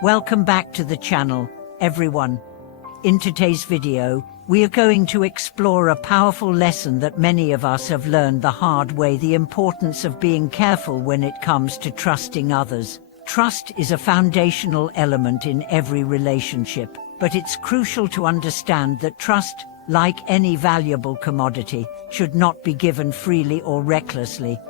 Welcome back to the channel, everyone. In today's video, we are going to explore a powerful lesson that many of us have learned the hard way: the importance of being careful when it comes to trusting others. Trust is a foundational element in every relationship, but it's crucial to understand that trust, like any valuable commodity, should not be given freely or recklessly.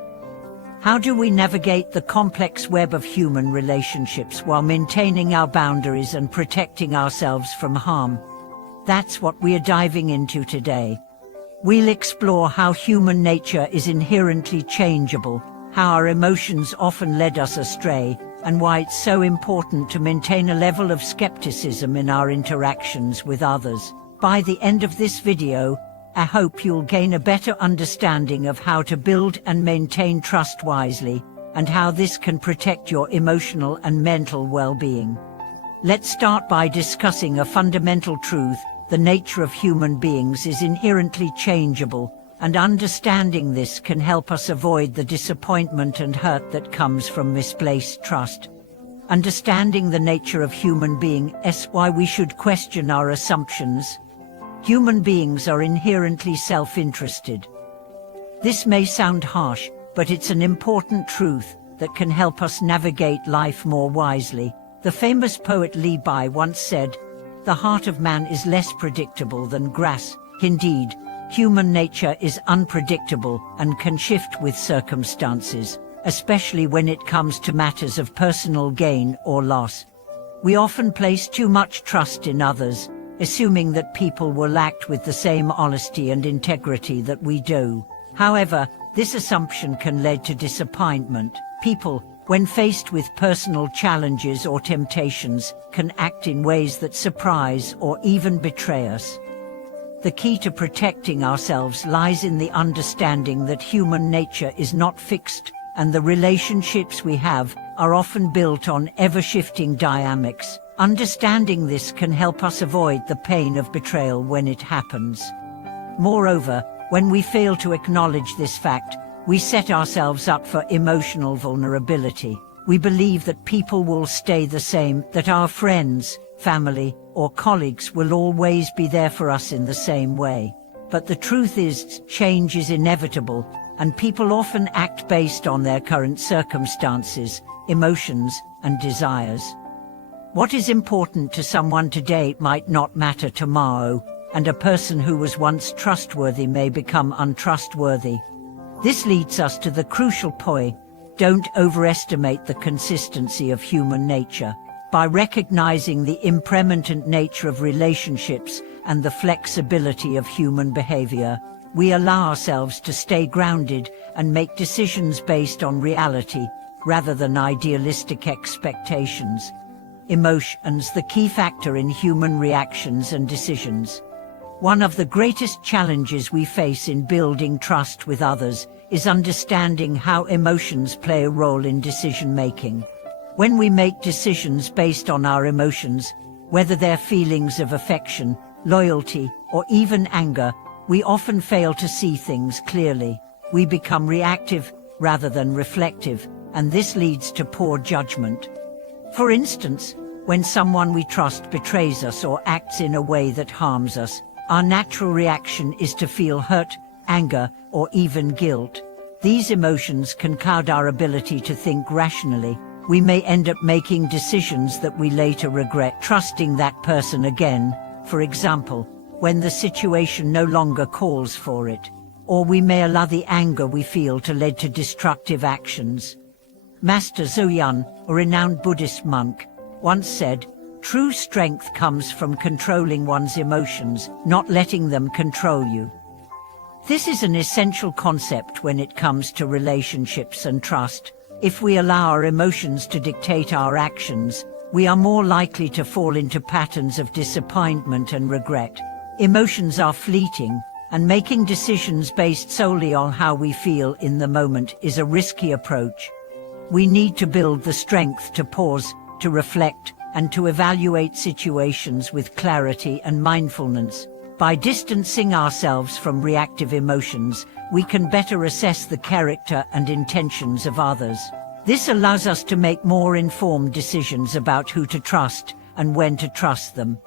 How do we navigate the complex web of human relationships while maintaining our boundaries and protecting ourselves from harm? That's what we are diving into today. We'll explore how human nature is inherently changeable, how our emotions often lead us astray, and why it's so important to maintain a level of skepticism in our interactions with others. By the end of this video, I hope you'll gain a better understanding of how to build and maintain trust wisely, and how this can protect your emotional and mental well-being. Let's start by discussing a fundamental truth: the nature of human beings is inherently changeable, and understanding this can help us avoid the disappointment and hurt that comes from misplaced trust. Understanding the nature of human being is why we should question our assumptions. Human beings are inherently self-interested. This may sound harsh, but it's an important truth that can help us navigate life more wisely. The famous poet Li Bai once said, "The heart of man is less predictable than grass." Indeed, human nature is unpredictable and can shift with circumstances, especially when it comes to matters of personal gain or loss. We often place too much trust in others, assuming that people will act with the same honesty and integrity that we do. However, this assumption can lead to disappointment. People, when faced with personal challenges or temptations, can act in ways that surprise or even betray us. The key to protecting ourselves lies in the understanding that human nature is not fixed, and the relationships we have are often built on ever-shifting dynamics. Understanding this can help us avoid the pain of betrayal when it happens. Moreover, when we fail to acknowledge this fact, we set ourselves up for emotional vulnerability. We believe that people will stay the same, that our friends, family, or colleagues will always be there for us in the same way. But the truth is, change is inevitable, and people often act based on their current circumstances, emotions, and desires. What is important to someone today might not matter tomorrow, and a person who was once trustworthy may become untrustworthy. This leads us to the crucial point: don't overestimate the consistency of human nature. By recognizing the impermanent nature of relationships and the flexibility of human behavior, we allow ourselves to stay grounded and make decisions based on reality, rather than idealistic expectations. Emotions, the key factor in human reactions and decisions. One of the greatest challenges we face in building trust with others is understanding how emotions play a role in decision-making. When we make decisions based on our emotions, whether they're feelings of affection, loyalty, or even anger, we often fail to see things clearly. We become reactive rather than reflective, and this leads to poor judgment. For instance, when someone we trust betrays us or acts in a way that harms us, our natural reaction is to feel hurt, anger, or even guilt. These emotions can cloud our ability to think rationally. We may end up making decisions that we later regret. Trusting that person again, for example, when the situation no longer calls for it. Or we may allow the anger we feel to lead to destructive actions. Master Zhuyan, a renowned Buddhist monk, once said, "True strength comes from controlling one's emotions, not letting them control you." This is an essential concept when it comes to relationships and trust. If we allow our emotions to dictate our actions, we are more likely to fall into patterns of disappointment and regret. Emotions are fleeting, and making decisions based solely on how we feel in the moment is a risky approach. We need to build the strength to pause, to reflect, and to evaluate situations with clarity and mindfulness. By distancing ourselves from reactive emotions, we can better assess the character and intentions of others. This allows us to make more informed decisions about who to trust and when to trust them.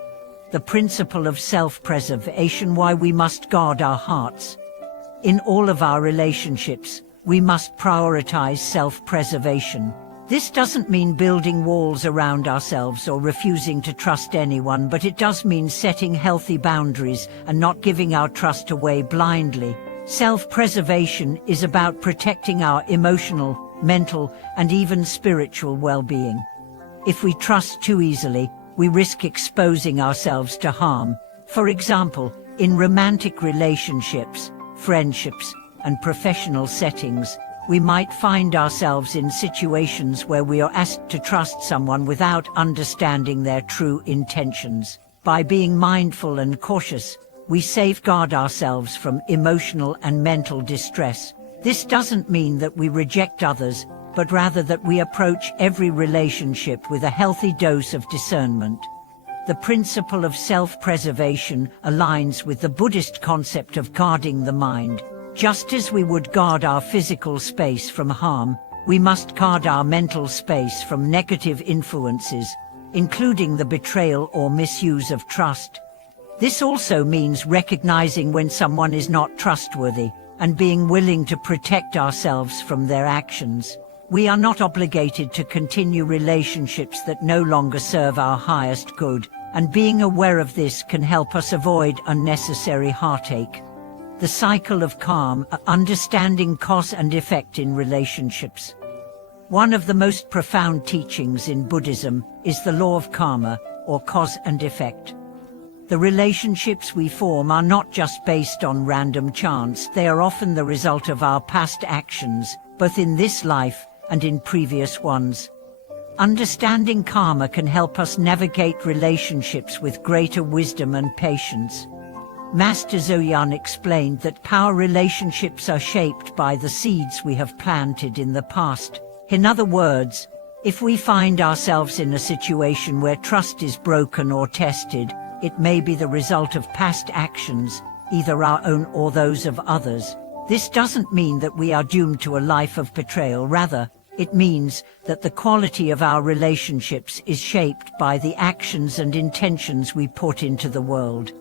The principle of self-preservation, why we must guard our hearts. In all of our relationships, we must prioritize self-preservation. This doesn't mean building walls around ourselves or refusing to trust anyone, but it does mean setting healthy boundaries and not giving our trust away blindly. Self-preservation is about protecting our emotional, mental, and even spiritual well-being. If we trust too easily, we risk exposing ourselves to harm. For example, in romantic relationships, friendships, and professional settings, we might find ourselves in situations where we are asked to trust someone without understanding their true intentions. By being mindful and cautious, we safeguard ourselves from emotional and mental distress. This doesn't mean that we reject others, but rather that we approach every relationship with a healthy dose of discernment. The principle of self-preservation aligns with the Buddhist concept of guarding the mind. Just as we would guard our physical space from harm, we must guard our mental space from negative influences, including the betrayal or misuse of trust. This also means recognizing when someone is not trustworthy and being willing to protect ourselves from their actions. We are not obligated to continue relationships that no longer serve our highest good, and being aware of this can help us avoid unnecessary heartache. The cycle of karma, understanding cause and effect in relationships. One of the most profound teachings in Buddhism is the law of karma, or cause and effect. The relationships we form are not just based on random chance, they are often the result of our past actions, both in this life and in previous ones. Understanding karma can help us navigate relationships with greater wisdom and patience. Master Zoyan explained that our relationships are shaped by the seeds we have planted in the past. In other words, if we find ourselves in a situation where trust is broken or tested, it may be the result of past actions, either our own or those of others. This doesn't mean that we are doomed to a life of betrayal. Rather, it means that the quality of our relationships is shaped by the actions and intentions we put into the world.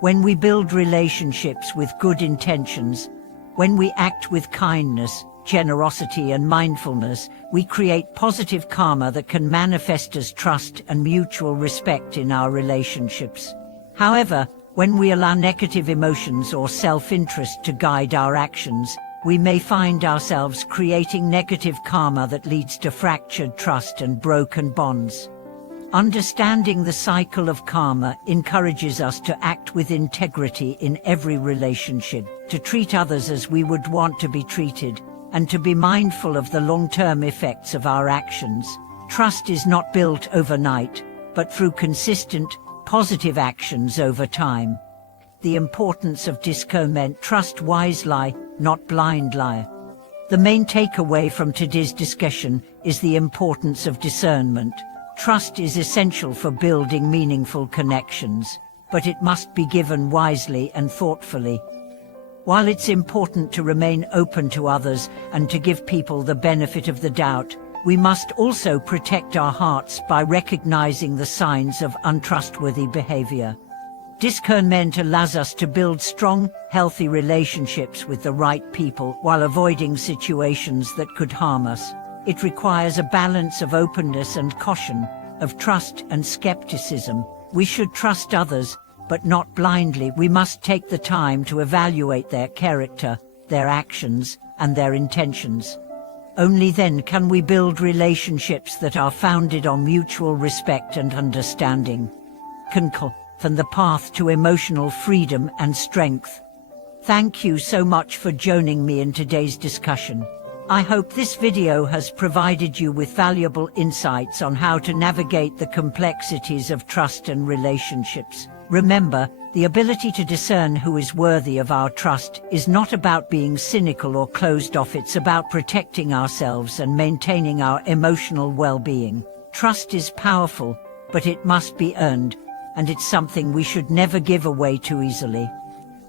When we build relationships with good intentions, when we act with kindness, generosity and mindfulness, we create positive karma that can manifest as trust and mutual respect in our relationships. However, when we allow negative emotions or self-interest to guide our actions, we may find ourselves creating negative karma that leads to fractured trust and broken bonds. Understanding the cycle of karma encourages us to act with integrity in every relationship, to treat others as we would want to be treated, and to be mindful of the long-term effects of our actions. Trust is not built overnight, but through consistent, positive actions over time. The importance of discernment: trust wisely, not blindly. The main takeaway from today's discussion is the importance of discernment. Trust is essential for building meaningful connections, but it must be given wisely and thoughtfully. While it's important to remain open to others and to give people the benefit of the doubt, we must also protect our hearts by recognizing the signs of untrustworthy behavior. Discernment allows us to build strong, healthy relationships with the right people while avoiding situations that could harm us. It requires a balance of openness and caution, of trust and skepticism. We should trust others, but not blindly. We must take the time to evaluate their character, their actions, and their intentions. Only then can we build relationships that are founded on mutual respect and understanding. From the path to emotional freedom and strength. Thank you so much for joining me in today's discussion. I hope this video has provided you with valuable insights on how to navigate the complexities of trust and relationships. Remember, the ability to discern who is worthy of our trust is not about being cynical or closed off. It's about protecting ourselves and maintaining our emotional well-being. Trust is powerful, but it must be earned, and it's something we should never give away too easily.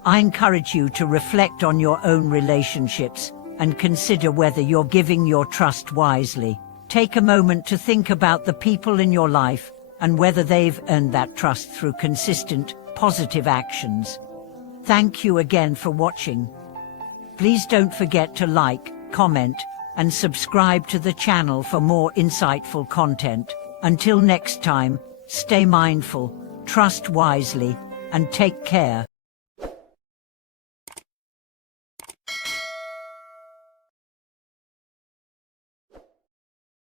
I encourage you to reflect on your own relationships and consider whether you're giving your trust wisely. Take a moment to think about the people in your life and whether they've earned that trust through consistent, positive actions. Thank you again for watching. Please don't forget to like, comment, and subscribe to the channel for more insightful content. Until next time, stay mindful, trust wisely, and take care.